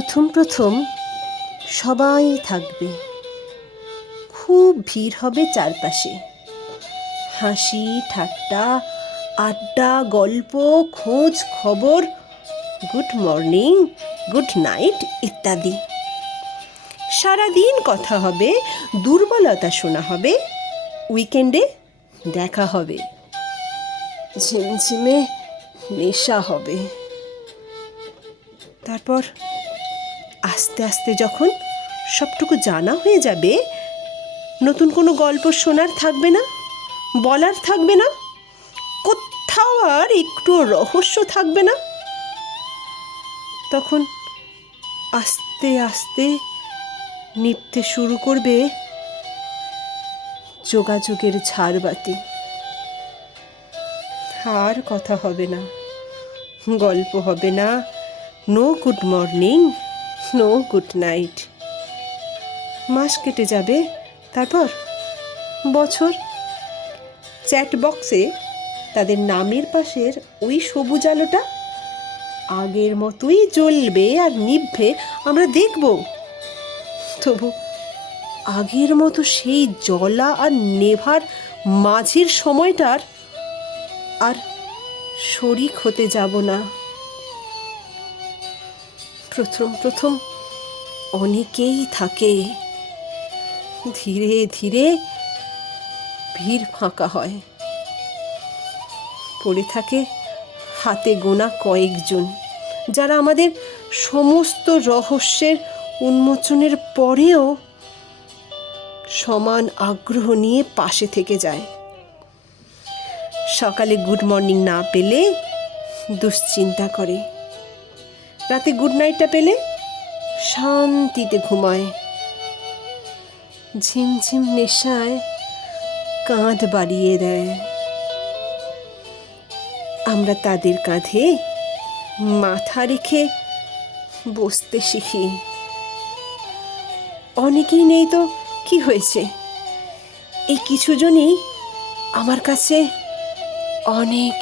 প্রথম প্রথম সবাই থাকবে, খুব ভিড় হবে চারপাশে, হাসি ঠাট্টা, আড্ডা, গল্প, খোঁজ খবর, গুড মর্নিং, গুড নাইট ইত্যাদি। সারাদিন কথা হবে, দুর্বলতা শোনা হবে, উইকেন্ডে দেখা হবে, ঝিমঝিমে নেশা হবে। তারপর আস্তে আস্তে যখন সবটুকু জানা হয়ে যাবে, নতুন কোনো গল্প শোনার থাকবে না, বলার থাকবে না, কোথাও আর একটু রহস্য থাকবে না, তখন আস্তে আস্তে নিভতে শুরু করবে যোগাযোগের ঝাড়বাতি। আর কথা হবে না, গল্প হবে না, no good morning, no good night. মাস কেটে যাবে, তারপর বছর। চ্যাট বক্সে তাদের নামের পাশের ওই সবুজ আলোটা আগের মতোই জ্বলবে আর নিভবে, আমরা দেখব। তবু আগের মতো সেই জ্বলা আর নেভার মাঝের সময়টার আর শরিক হতে যাব না। প্রথম প্রথম অনেকেই থাকে, ধীরে ধীরে ভিড় ফাঁকা হয়, পড়ে থাকে হাতে গোনা কয়েকজন, যারা আমাদের সমস্ত রহস্যের উন্মোচনের পরেও সমান আগ্রহ নিয়ে পাশে থেকে যায়। সকালে গুড মর্নিং না পেলে দুশ্চিন্তা করে, রাতে গুড নাইটটা পেলে শান্তিতে ঘুমায়, ঝিমঝিম নেশায় কাঁধ বাড়িয়ে দেয়। আমরা তাদের কাঁধে মাথা রেখে বসতে শিখি। অনেকেই নেই তো কি হয়েছে, এই কিছুজনই আমার কাছে অনেক।